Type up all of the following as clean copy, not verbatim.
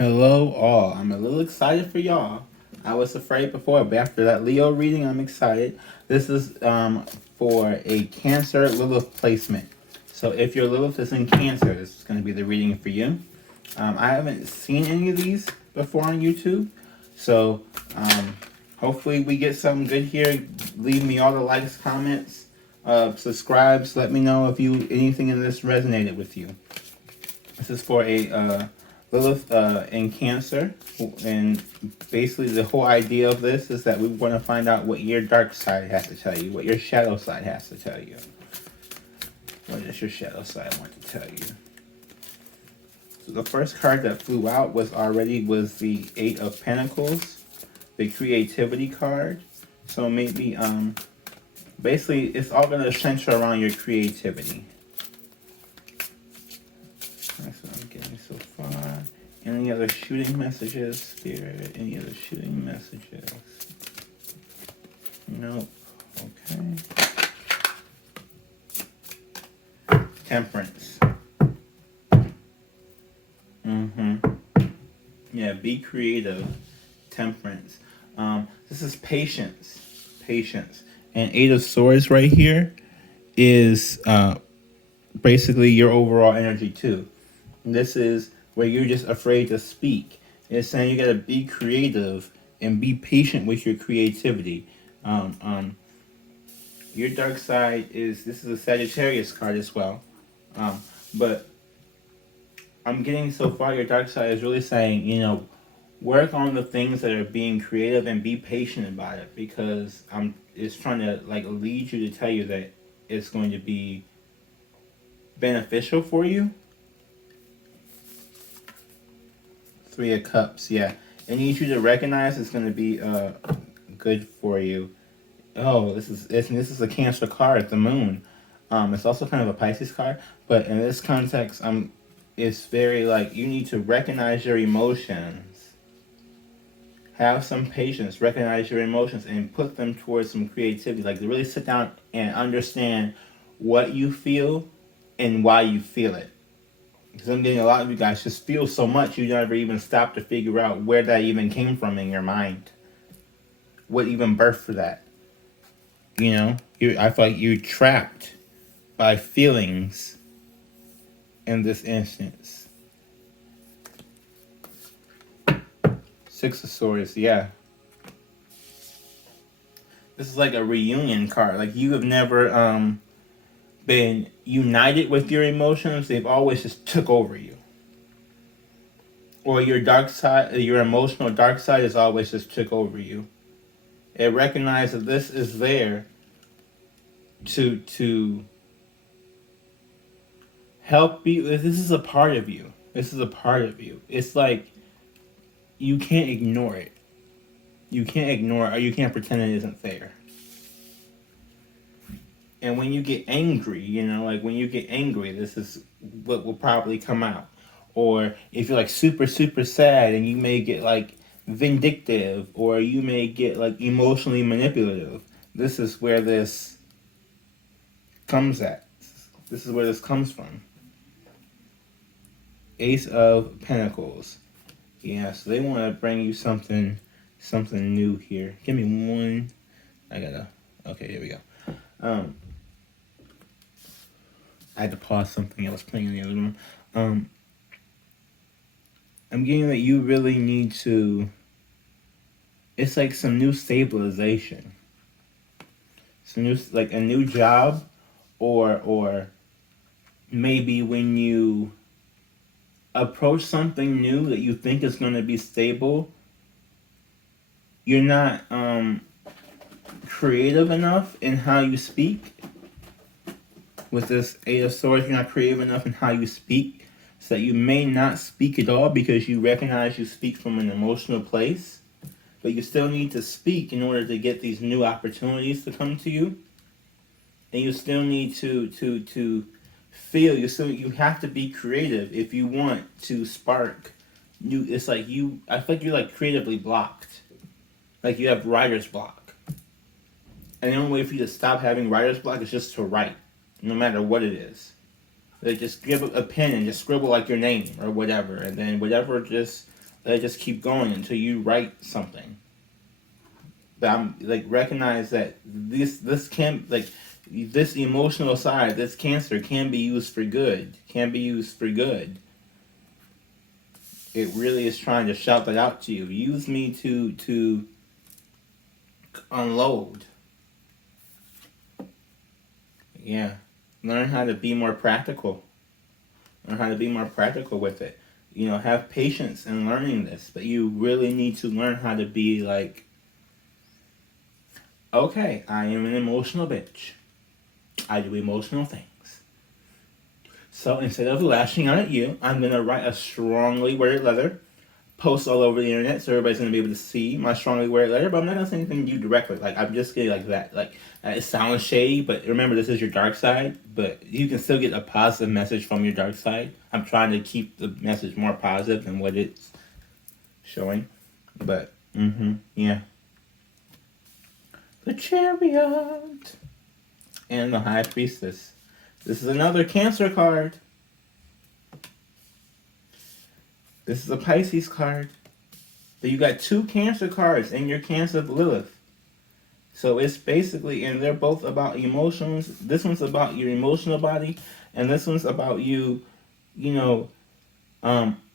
Hello all. I'm a little excited for y'all. I was afraid before, but after that Leo reading, I'm excited. This is for a Cancer Lilith placement. So if your Lilith is in Cancer, this is going to be the reading for you. I haven't seen any of these before on YouTube, so hopefully we get something good here. Leave me all the likes, comments, subscribes. Let me know if anything in this resonated with you. This is for a Lilith in Cancer, and basically the whole idea of this is that we want to find out what your dark side has to tell you, what your shadow side has to tell you. What does your shadow side want to tell you? So the first card that flew out was the Eight of Pentacles, the creativity card. So maybe basically it's all going to center around your creativity. That's what I'm getting so far. Any other shooting messages, Spirit? Any other shooting messages? Nope. Okay. Temperance. Yeah, be creative. Temperance. This is patience. Patience. And Eight of Swords right here is basically your overall energy too. This is where you're just afraid to speak. It's saying you gotta be creative and be patient with your creativity. Your dark side this is a Sagittarius card as well. But I'm getting so far your dark side is really saying, work on the things that are being creative and be patient about it, because it's trying to lead you to tell you that it's going to be beneficial for you. Three of Cups, yeah. It needs you to recognize it's going to be good for you. Oh, this is a Cancer card, the Moon. It's also kind of a Pisces card, but in this context, it's very you need to recognize your emotions. Have some patience, recognize your emotions, and put them towards some creativity. To really sit down and understand what you feel and why you feel it. Because I'm getting a lot of you guys just feel so much you never even stop to figure out where that even came from in your mind. What even birthed that? I feel like you're trapped by feelings in this instance. Six of Swords, yeah. This is like a reunion card. You have never been united with your emotions. They've always just took over you. Or your dark side, your emotional dark side has always just took over you. It recognizes that this is there to help you. This is a part of you. This is a part of you. It's you can't ignore it. You can't ignore it, or you can't pretend it isn't there. And when you get angry, when you get angry, this is what will probably come out. Or if you're super, super sad, and you may get vindictive, or you may get emotionally manipulative. This is where this comes at. This is where this comes from. Ace of Pentacles. Yeah, so they want to bring you something new here. Give me one. Okay, here we go. I had to pause something I was playing in the other room. I'm getting that you really need to. It's some new stabilization. Some new, a new job, or maybe when you approach something new that you think is going to be stable, you're not creative enough in how you speak. With this Eight of Swords, you're not creative enough in how you speak, so that you may not speak at all because you recognize you speak from an emotional place. But you still need to speak in order to get these new opportunities to come to you. And you still need to feel. You have to be creative if you want to spark new. It's I feel like you're creatively blocked. You have writer's block. And the only way for you to stop having writer's block is just to write, no matter what it is. Just give a pen and just scribble your name or whatever, and then whatever just let it just keep going until you write something. But I'm like, recognize that this can, like, this emotional side, this Cancer can be used for good. Can be used for good. It really is trying to shout that out to you. Use me to unload. Yeah. Learn how to be more practical. Learn how to be more practical with it. You know, have patience in learning this, but you really need to learn how to be like, okay, I am an emotional bitch. I do emotional things. So instead of lashing out at you, I'm going to write a strongly worded letter, post all over the internet so everybody's going to be able to see my strongly worded letter, but I'm not going to say anything to you directly. Like, I'm just getting like that. Like, it sounds shady, but remember, this is your dark side, but you can still get a positive message from your dark side. I'm trying to keep the message more positive than what it's showing. But, yeah. The Chariot and the High Priestess. This is another Cancer card. This is a Pisces card. So you got two Cancer cards in your Cancer Lilith. So it's basically, and they're both about emotions. This one's about your emotional body, and this one's about you,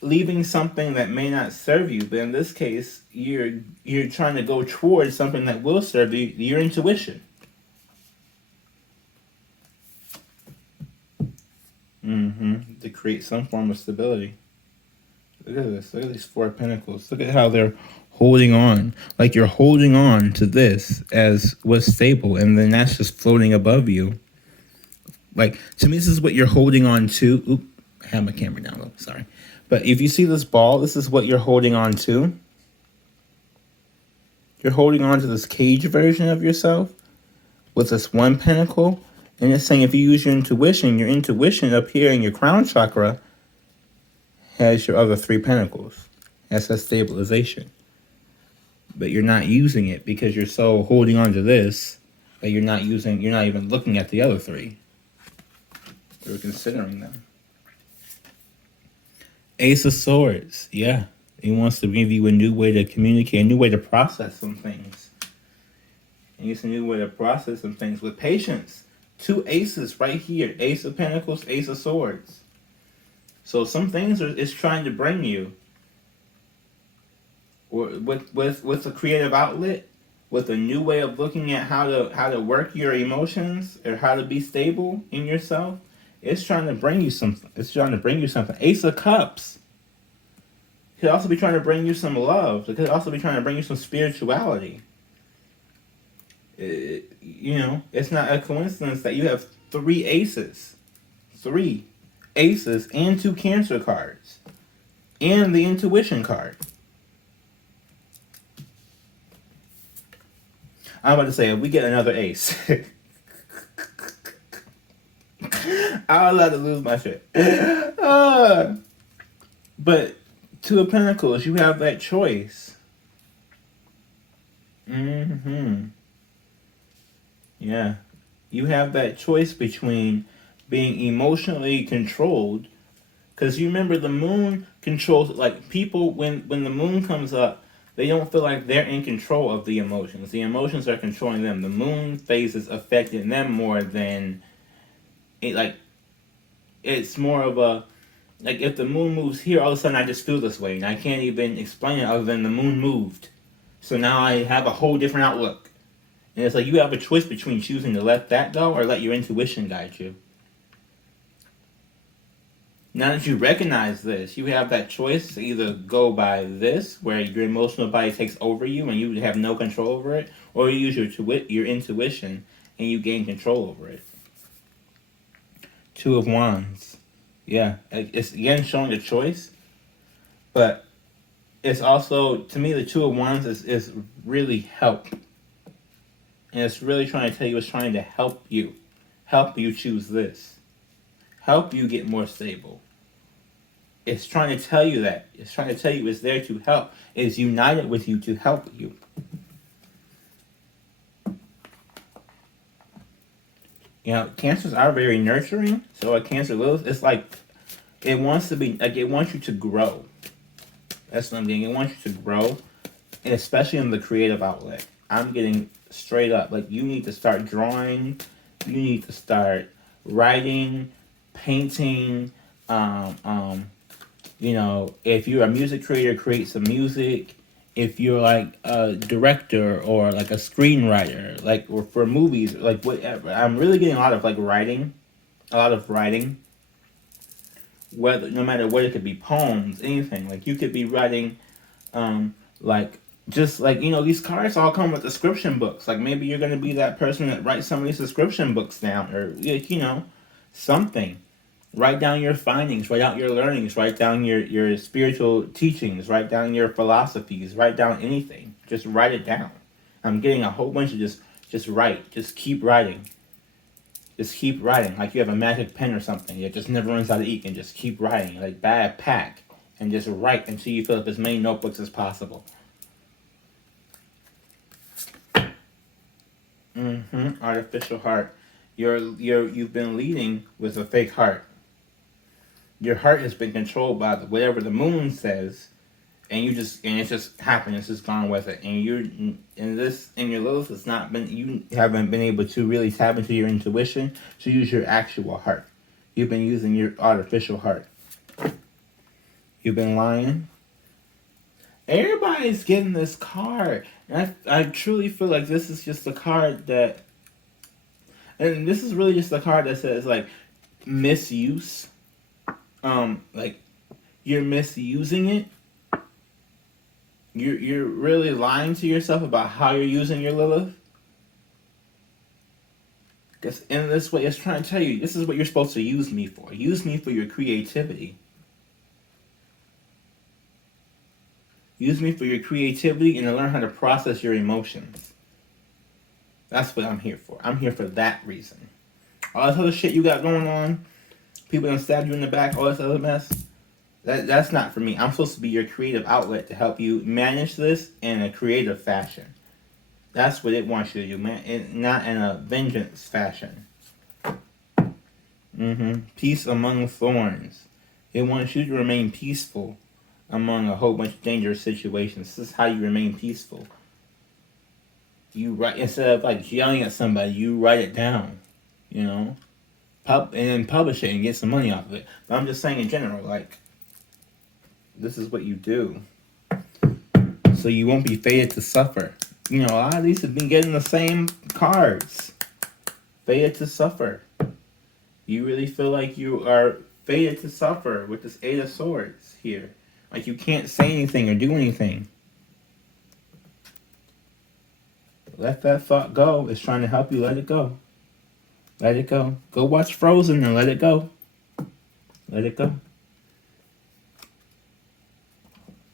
leaving something that may not serve you. But in this case, you're trying to go towards something that will serve you, your intuition. To create some form of stability. Look at this. Look at these 4 of Pentacles. Look at how they're holding on. Like you're holding on to this as what's stable, and then that's just floating above you. Like, to me, this is what you're holding on to. Oop, I have my camera down low. Sorry. But if you see this ball, this is what you're holding on to. You're holding on to this cage version of yourself with this 1 pentacle. And it's saying if you use your intuition up here in your crown chakra has your other 3 pentacles. That's that stabilization. But you're not using it because you're so holding on to this that you're not even looking at the other 3. You're considering them. Ace of Swords. Yeah. He wants to give you a new way to communicate, a new way to process some things. And it's a new way to process some things with patience. 2 aces right here. Ace of Pentacles, Ace of Swords. So some things it's trying to bring you, or with a creative outlet, with a new way of looking at how to work your emotions or how to be stable in yourself. It's trying to bring you something. It's trying to bring you something. Ace of Cups. It could also be trying to bring you some love. It could also be trying to bring you some spirituality. It's not a coincidence that you have 3 aces. 3 aces and 2 Cancer cards. And the intuition card. I'm about to say, if we get another ace, I'm allowed to lose my shit. But 2 of Pentacles, you have that choice. Yeah. You have that choice between being emotionally controlled. Because you remember the moon controls, like people, when the moon comes up, they don't feel like they're in control of the emotions. The emotions are controlling them. The moon phases affecting them more than, it's more of a, like if the moon moves here, all of a sudden I just feel this way. And I can't even explain it other than the moon moved. So now I have a whole different outlook. And it's like you have a choice between choosing to let that go or let your intuition guide you. Now that you recognize this, you have that choice to either go by this, where your emotional body takes over you and you have no control over it, or you use your intuition and you gain control over it. 2 of Wands. Yeah, it's again showing a choice, but it's also, to me, the 2 of Wands is really help. And it's really trying to tell you, it's trying to help you choose this. Help you get more stable. It's trying to tell you that. It's trying to tell you it's there to help. It's united with you to help you. Cancers are very nurturing. So a Cancer Lilith, it's like, it wants you to grow. That's what I'm getting. It wants you to grow, and especially in the creative outlet. I'm getting straight up. Like, you need to start drawing. You need to start writing, painting. You know, if you're a music creator, create some music. If you're like a director or like a screenwriter, like, or for movies, like whatever. I'm really getting a lot of like writing, a lot of writing. Whether, no matter what, it could be poems, anything. Like, you could be writing, like, just like, you know, these cards all come with description books. Like, maybe you're gonna be that person that writes some of these description books down, or like, you know, something. Write down your findings, write out your learnings, write down your spiritual teachings, write down your philosophies, write down anything. Just write it down. I'm getting a whole bunch of just write. Just keep writing. Just keep writing. Like you have a magic pen or something. It just never runs out of ink, and just keep writing. Like, buy a pack and just write until you fill up as many notebooks as possible. Artificial heart. You've been leading with a fake heart. Your heart has been controlled by whatever the moon says, and it's just happened. It's just gone with it. And in your Lilith, you haven't been able to really tap into your intuition to use your actual heart. You've been using your artificial heart. You've been lying. Everybody's getting this card. And I truly feel like this is just a card that, and this is really just a card that says like misuse. Like, you're misusing it. You're really lying to yourself about how you're using your Lilith. Because in this way, it's trying to tell you, this is what you're supposed to use me for. Use me for your creativity. Use me for your creativity and to learn how to process your emotions. That's what I'm here for. I'm here for that reason. All this other shit you got going on, people done stab you in the back, all this other mess, that's not for me. I'm supposed to be your creative outlet to help you manage this in a creative fashion. That's what it wants you to do, man. Not in a vengeance fashion. Peace among thorns. It wants you to remain peaceful among a whole bunch of dangerous situations. This is how you remain peaceful. You write, instead of like yelling at somebody, you write it down, you know, and then publish it and get some money off of it. But I'm just saying in general, like, this is what you do, so you won't be fated to suffer. You know, a lot of these have been getting the same cards. Fated to suffer. You really feel like you are fated to suffer with this Eight of Swords here. Like, you can't say anything or do anything. Let that thought go. It's trying to help you let it go. Let it go. Go watch Frozen and let it go. Let it go.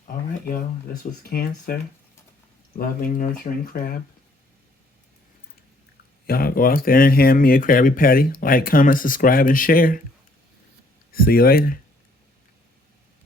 Alright, y'all. This was Cancer. Loving, nurturing crab. Y'all go out there and hand me a Krabby Patty. Like, comment, subscribe, and share. See you later.